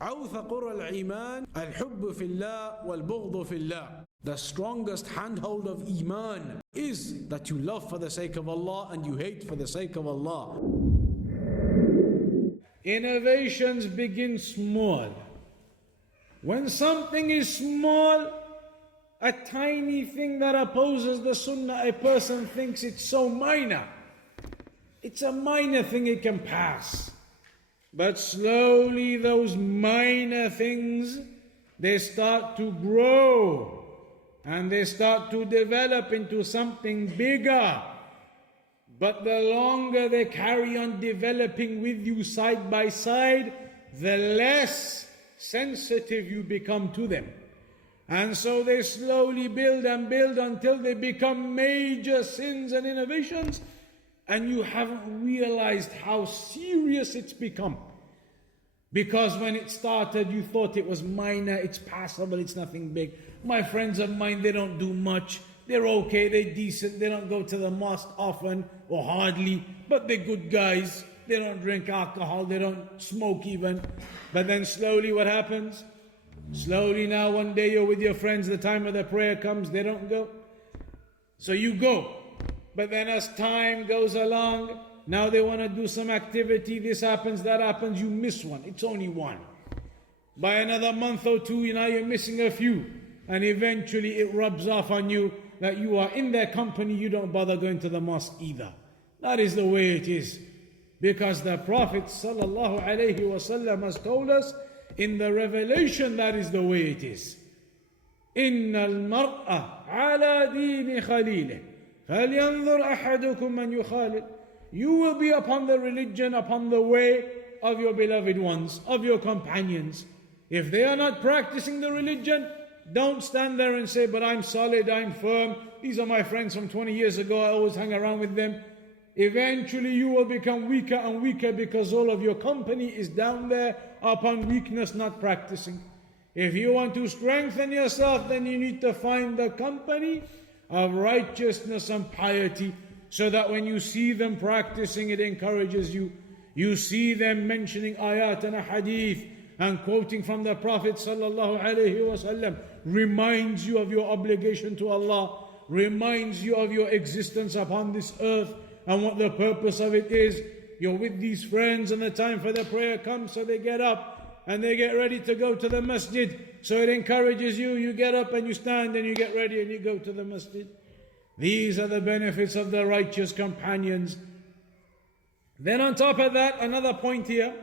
أوثق الإيمان الحب في الله والبغض في الله. The strongest handhold of Iman is that you love for the sake of Allah and you hate for the sake of Allah. Innovations begin small. When something is small, a tiny thing that opposes the Sunnah, a person thinks it's so minor. It's a minor thing, it can pass. But slowly those minor things, they start to grow and they start to develop into something bigger. But the longer they carry on developing with you side by side, the less sensitive you become to them. And so they slowly build and build until they become major sins and innovations, and you haven't realized how serious it's become. Because when it started, you thought it was minor, it's passable, it's nothing big. My friends of mine, they don't do much. They're okay, they're decent, they don't go to the mosque often or hardly, but they're good guys. They don't drink alcohol, they don't smoke even. But then slowly what happens? Slowly now one day you're with your friends, the time of the prayer comes, they don't go. So you go. But then as time goes along, now they want to do some activity, this happens, that happens, you miss one. It's only one. By another month or two, now you're missing a few. And eventually it rubs off on you that you are in their company, you don't bother going to the mosque either. That is the way it is. Because the Prophet ﷺ has told us in the revelation that is the way it is. إِنَّ الْمَرْأَ عَلَى دِينِ خَلِيلِهِ فَلْيَنْظُرْ أَحَدُكُمْ مَنْ يُخَالِلْ. You will be upon the religion, upon the way of your beloved ones, of your companions. If they are not practicing the religion, don't stand there and say, but I'm solid, I'm firm. These are my friends from 20 years ago, I always hang around with them. Eventually you will become weaker and weaker because all of your company is down there upon weakness, not practicing. If you want to strengthen yourself, then you need to find the company of righteousness and piety, so that when you see them practicing, it encourages you. You see them mentioning ayat and hadith and quoting from the Prophet ﷺ, reminds you of your obligation to Allah, reminds you of your existence upon this earth and what the purpose of it is. You're with these friends and the time for the prayer comes, so they get up and they get ready to go to the masjid. So it encourages you, you get up and you stand and you get ready and you go to the masjid. These are the benefits of the righteous companions. Then on top of that, another point here.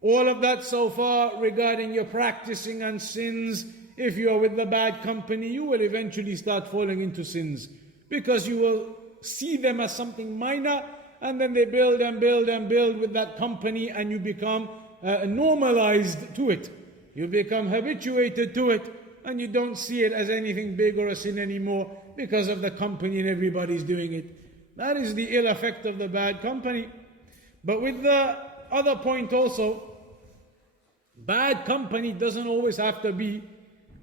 All of that so far regarding your practicing and sins. If you are with the bad company, you will eventually start falling into sins, because you will see them as something minor, and then they build and build and build with that company, and you become normalized to it. You become habituated to it, and you don't see it as anything big or a sin anymore because of the company and everybody's doing it. That is the ill effect of the bad company. But with the other point also, bad company doesn't always have to be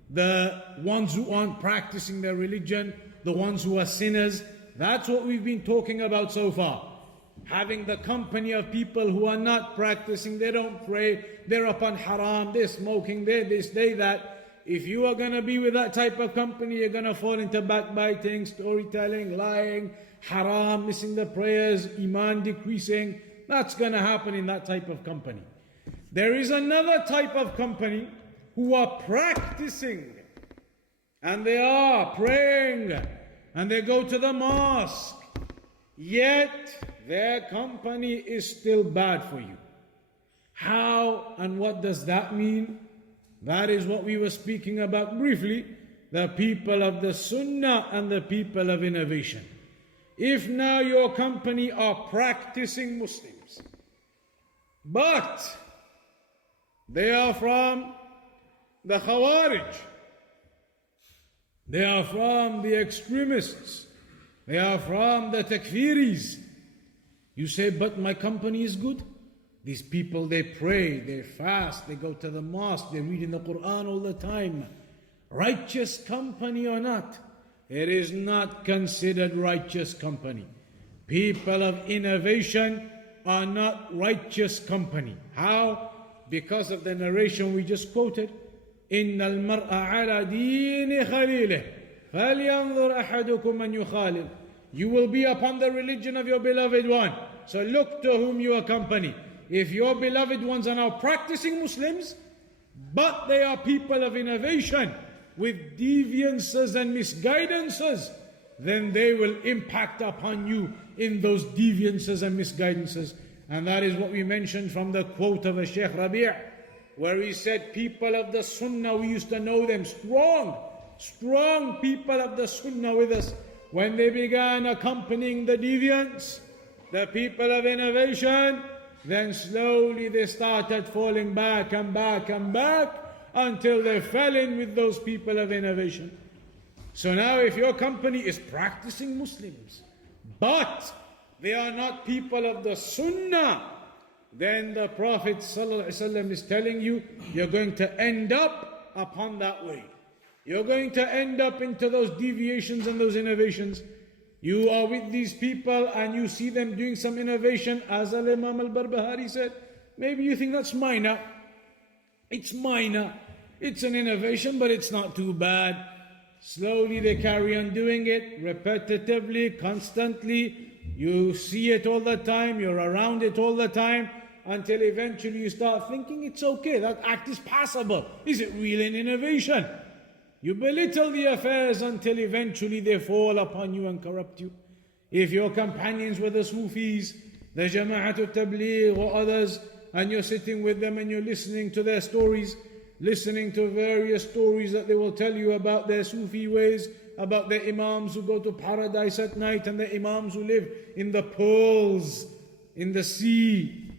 the ones who aren't practicing their religion, the ones who are sinners. That's what we've been talking about so far. Having the company of people who are not practicing, they don't pray, they're upon haram, they're smoking, they're this, they that. If you are going to be with that type of company, you're going to fall into backbiting, storytelling, lying, haram, missing the prayers, iman decreasing. That's going to happen in that type of company. There is another type of company who are practicing, and they are praying, and they go to the mosque, yet their company is still bad for you. How and what does that mean? That is what we were speaking about briefly, the people of the Sunnah and the people of innovation. If now your company are practicing Muslims, but they are from the Khawarij, they are from the extremists, they are from the Takfiris, you say, but my company is good. These people, they pray, they fast, they go to the mosque, they read in the Quran all the time. Righteous company or not? It is not considered righteous company. People of innovation are not righteous company. How? because of the narration we just quoted, إِنَّ الْمَرْءَ عَلَى دِينِ خَلِيلِهِ فَلْيَنْظُرْ أَحَدُكُمْ مَنْ يُخَالِلُ. You will be upon the religion of your beloved one. So look to whom you accompany. If your beloved ones are now practicing Muslims, but they are people of innovation with deviances and misguidances, then they will impact upon you in those deviances and misguidances. And that is what we mentioned from the quote of Shaykh Rabi', where he said, people of the Sunnah, we used to know them strong people of the Sunnah with us. When they began accompanying the deviants, the people of innovation, then slowly they started falling back and back and back until they fell in with those people of innovation. So now if your company is practicing Muslims, but they are not people of the Sunnah, then the Prophet ﷺ is telling you, you're going to end up upon that way. You're going to end up into those deviations and those innovations. You are with these people and you see them doing some innovation, as Imam al-Barbahari said, maybe you think that's minor. It's minor. It's an innovation, but it's not too bad. Slowly they carry on doing it, repetitively, constantly. You see it all the time, you're around it all the time, until eventually you start thinking it's okay, that act is passable. Is it really an innovation? You belittle the affairs until eventually they fall upon you and corrupt you. If your companions were the Sufis, the Jama'atul Tabligh or others, and you're sitting with them and you're listening to their stories, listening to various stories that they will tell you about their Sufi ways, about the Imams who go to paradise at night and the Imams who live in the pearls, in the sea.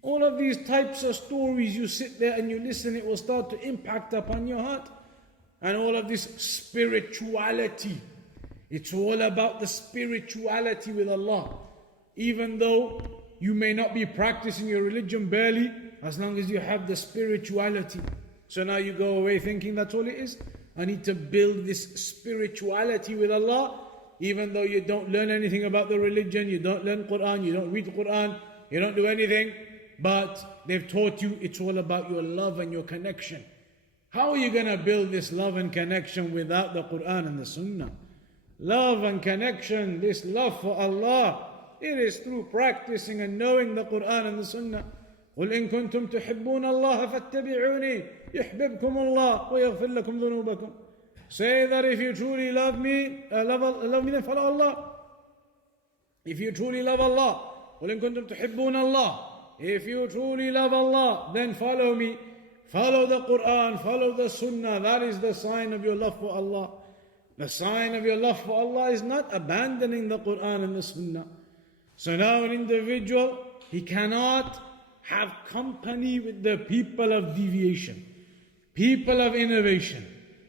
All of these types of stories, you sit there and you listen, it will start to impact upon your heart. And all of this spirituality, it's all about the spirituality with Allah. Even though you may not be practicing your religion barely, as long as you have the spirituality. So now you go away thinking that's all it is. I need to build this spirituality with Allah, even though you don't learn anything about the religion, you don't learn Quran, you don't read the Quran, you don't do anything, but they've taught you it's all about your love and your connection. How are you going to build this love and connection without the Quran and the Sunnah? Love and connection, this love for Allah, it is through practicing and knowing the Quran and the Sunnah. قُلْ إِن كُنْتُمْ تُحِبُّونَ اللَّهَ فَاتَّبِعُونِي يُحْبِبْكُمُ اللَّهُ وَيَغْفِرْ لَكُمْ ذُنُوبَكُمْ. Say that if you truly love me, love me, then follow Allah. If you truly love Allah, قُلْ إِن كُنْتُمْ تُحِبُّونَ اللَّهَ. If you truly love Allah, then follow me. Follow the Quran, follow the Sunnah. That is the sign of your love for Allah. The sign of your love for Allah is not abandoning the Quran and the Sunnah. So now an individual, he cannot have company with the people of deviation, people of innovation,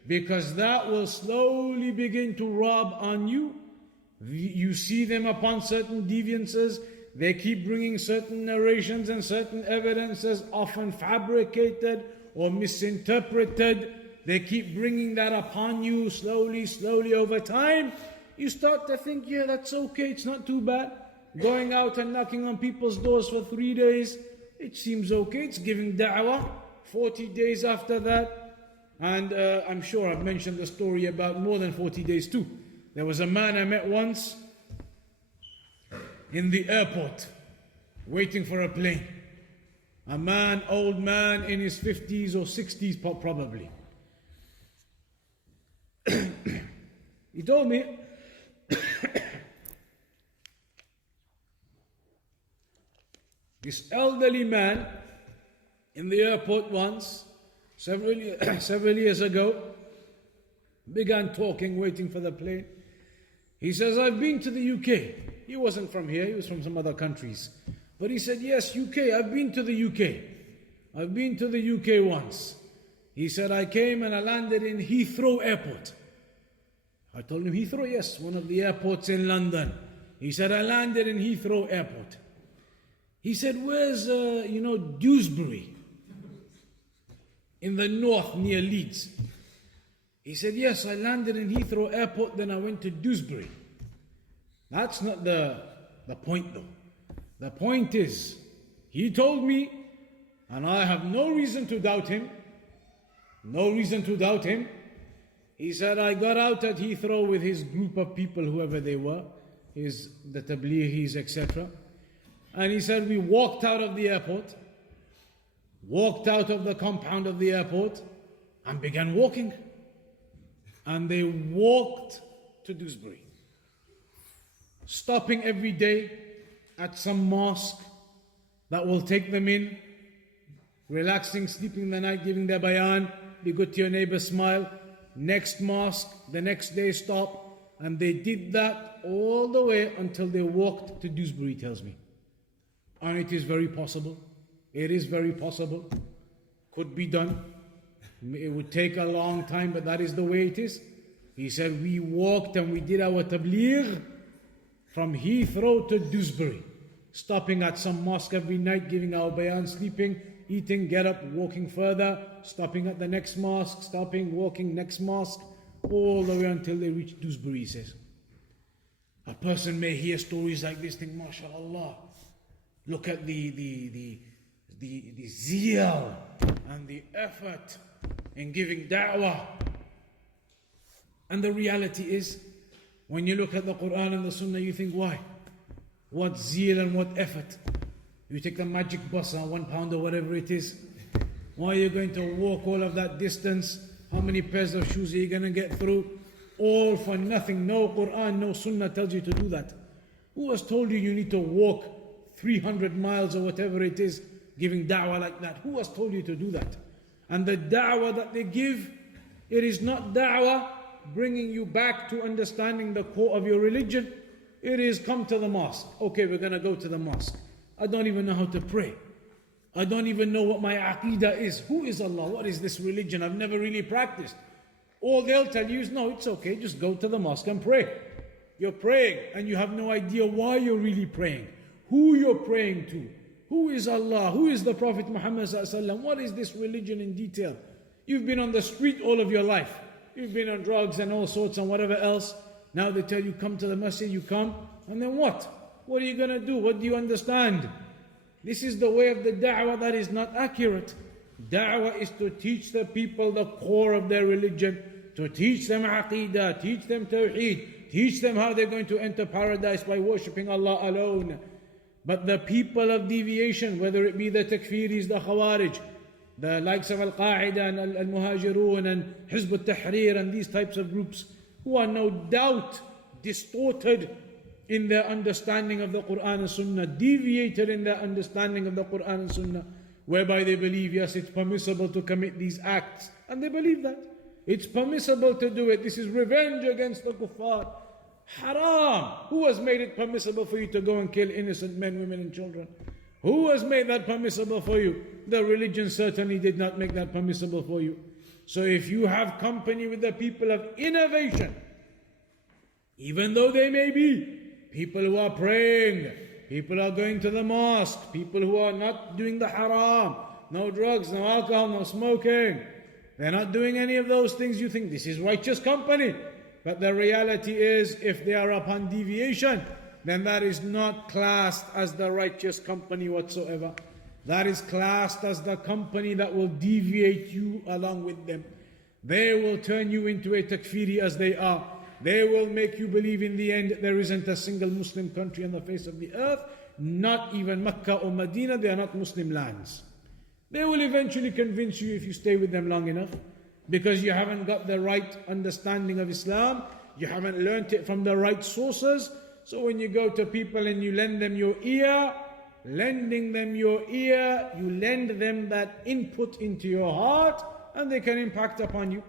because that will slowly begin to rub on you. You see them upon certain deviances, they keep bringing certain narrations and certain evidences, often fabricated or misinterpreted. They keep bringing that upon you slowly over time. You start to think, yeah, that's okay, it's not too bad. Going out and knocking on people's doors for 3 days, it seems okay, it's giving da'wah. 40 days after that, and I'm sure I've mentioned the story about more than 40 days too. There was a man I met once in the airport, waiting for a plane. A man, old man in his 50s or 60s probably. He told me, this elderly man in the airport once, several years ago, began talking, waiting for the plane. He says, I've been to the UK. He wasn't from here, he was from some other countries. But he said, yes, UK, I've been to the UK. I've been to the UK once. He said, I came and I landed in Heathrow Airport. I told him, Heathrow, yes, one of the airports in London. He said, I landed in Heathrow Airport. He said, where's, Dewsbury? In the north, near Leeds. He said, yes, I landed in Heathrow Airport, then I went to Dewsbury. That's not the point though. The point is, he told me And I have no reason to doubt him. No reason to doubt him. He said, I got out at Heathrow with his group of people, whoever they were, the Tabligis, etc. And he said, we walked out of the airport, walked out of the compound of the airport, and began walking. And they walked to Dewsbury, stopping every day at some mosque that will take them in, relaxing, sleeping the night, giving their bayan, be good to your neighbor, smile. Next mosque, the next day stop. And they did that all the way until they walked to Dewsbury, tells me. And it is very possible. It is very possible. Could be done. It would take a long time, but that is the way it is. He said, we walked and we did our tabligh from Heathrow to Dewsbury, stopping at some mosque every night, giving our bayan, sleeping, eating, get up, walking further, stopping at the next mosque, stopping, walking, next mosque, all the way until they reach Dewsbury, he says. A person may hear stories like this, think, MashaAllah, look at the zeal and the effort in giving da'wah. And the reality is, when you look at the Quran and the Sunnah, you think, why? What zeal and what effort? You take the magic bus, £1 or whatever it is. Why are you going to walk all of that distance? How many pairs of shoes are you going to get through? All for nothing. No Quran, no Sunnah tells you to do that. Who has told you you need to walk 300 miles or whatever it is, giving da'wah like that? Who has told you to do that? And the da'wah that they give, it is not da'wah bringing you back to understanding the core of your religion. It is, come to the mosque. Okay, we're going to go to the mosque. I don't even know how to pray. I don't even know what my aqidah is. Who is Allah? What is this religion? I've never really practiced. All they'll tell you is, no, it's okay, just go to the mosque and pray. You're praying and you have no idea why you're really praying, who you're praying to. Who is Allah? Who is the Prophet Muhammad sallallahu alaihi wasallam? What is this religion in detail? You've been on the street all of your life. You've been on drugs and all sorts and whatever else. Now they tell you, come to the masjid, you come, and then what? What are you going to do? What do you understand? This is the way of the da'wah that is not accurate. Da'wah is to teach the people the core of their religion, to teach them aqidah, teach them tawheed, teach them how they're going to enter paradise by worshipping Allah alone. But the people of deviation, whether it be the takfiris, the khawarij, the likes of Al-Qaeda and Al-Muhajirun and Hizb al-Tahrir and these types of groups, who are no doubt distorted in their understanding of the Quran and Sunnah, deviated in their understanding of the Quran and Sunnah, whereby they believe, yes, it's permissible to commit these acts, and they believe that. It's permissible to do it. This is revenge against the kuffar. Haram. Who has made it permissible for you to go and kill innocent men, women and children? Who has made that permissible for you? The religion certainly did not make that permissible for you. So if you have company with the people of innovation, even though they may be people who are praying, people who are going to the mosque, people who are not doing the haram, no drugs, no alcohol, no smoking, they're not doing any of those things, you think this is righteous company. But the reality is, if they are upon deviation, then that is not classed as the righteous company whatsoever. That is classed as the company that will deviate you along with them. They will turn you into a takfiri as they are. They will make you believe in the end there isn't a single Muslim country on the face of the earth, not even Mecca or Medina, they are not Muslim lands. They will eventually convince you if you stay with them long enough, because you haven't got the right understanding of Islam, you haven't learnt it from the right sources. So when you go to people and you lend them your ear, lending them your ear, you lend them that input into your heart, and they can impact upon you.